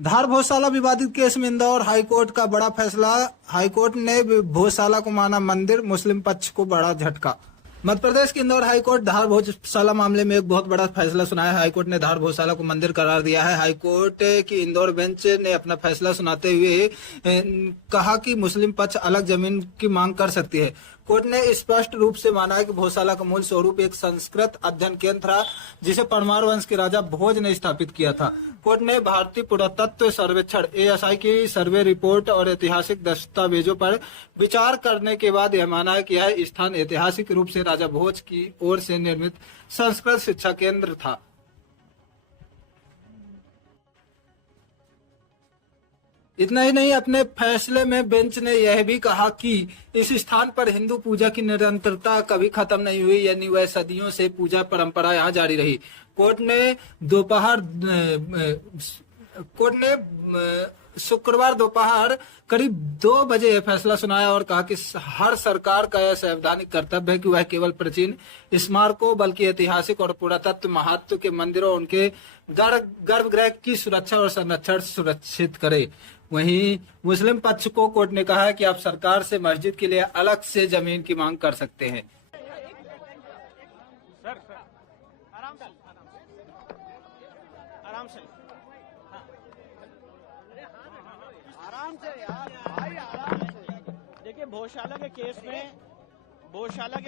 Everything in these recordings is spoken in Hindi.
धार भोजशाला विवादित केस में इंदौर हाईकोर्ट का बड़ा फैसला। हाईकोर्ट ने भोजशाला को माना मंदिर, मुस्लिम पक्ष को बड़ा झटका। मध्य प्रदेश की इंदौर हाईकोर्ट धार भोजशाला मामले में एक बहुत बड़ा फैसला सुनाया है। हाईकोर्ट ने धार भोजशाला को मंदिर करार दिया है। हाईकोर्ट की इंदौर बेंच ने अपना फैसला सुनाते हुए कहा कि मुस्लिम पक्ष अलग जमीन की मांग कर सकती है। कोर्ट ने स्पष्ट रूप से माना है कि भोजशाला का मूल स्वरूप एक संस्कृत अध्ययन केंद्र था, जिसे परमार वंश के राजा भोज ने स्थापित किया था। कोर्ट ने भारतीय पुरातत्व सर्वेक्षण ASI की सर्वे रिपोर्ट और ऐतिहासिक दस्तावेजों पर विचार करने के बाद यह माना है कि यह स्थान ऐतिहासिक रूप से राजा भोज की ओर से निर्मित संस्कृत शिक्षा केंद्र था। इतना ही नहीं, अपने फैसले में बेंच ने यह भी कहा कि इस स्थान पर हिंदू पूजा की निरंतरता कभी खत्म नहीं हुई, यानी वह सदियों से पूजा परंपरा यहाँ जारी रही। कोर्ट ने शुक्रवार दोपहर करीब 2 बजे यह फैसला सुनाया और कहा कि हर सरकार का यह संवैधानिक कर्तव्य है कि वह केवल प्राचीन स्मारकों बल्कि ऐतिहासिक और पुरातत्व महत्व के मंदिरों, उनके गर्भगृह की सुरक्षा और संरक्षण सुरक्षित करे। वहीं मुस्लिम पक्ष को कोर्ट ने कहा है कि आप सरकार से मस्जिद के लिए अलग से जमीन की मांग कर सकते हैं। आराम से यार भाई, आराम से। देखिए, भोजशाला के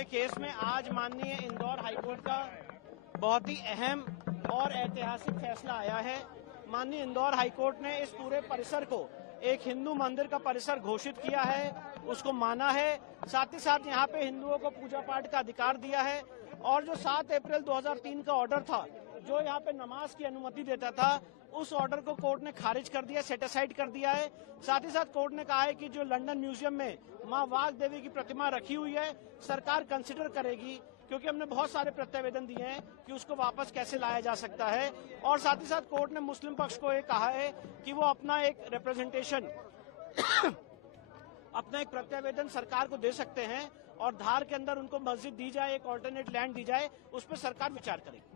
केस में आज माननीय इंदौर हाईकोर्ट का बहुत ही अहम और ऐतिहासिक फैसला आया है। माननीय इंदौर हाईकोर्ट ने इस पूरे परिसर को एक हिंदू मंदिर का परिसर घोषित किया है, उसको माना है। साथ ही साथ यहाँ पे हिंदुओं को पूजा पाठ का अधिकार दिया है। और जो 7 अप्रैल 2003 का ऑर्डर था, जो यहाँ पे नमाज की अनुमति देता था, उस ऑर्डर को कोर्ट ने खारिज कर दिया, सेट असाइड कर दिया है। साथ ही साथ कोर्ट ने कहा है कि जो लंदन म्यूजियम में मां वाग देवी की प्रतिमा रखी हुई है, सरकार कंसिडर करेगी, क्योंकि हमने बहुत सारे प्रत्यावेदन दिए हैं कि उसको वापस कैसे लाया जा सकता है। और साथ ही साथ कोर्ट ने मुस्लिम पक्ष को ये कहा है कि वो अपना एक रिप्रेजेंटेशन अपना एक प्रत्यावेदन सरकार को दे सकते हैं और धार के अंदर उनको मस्जिद दी जाए, एक ऑल्टरनेट लैंड दी जाए, उस पर सरकार विचार करेगी।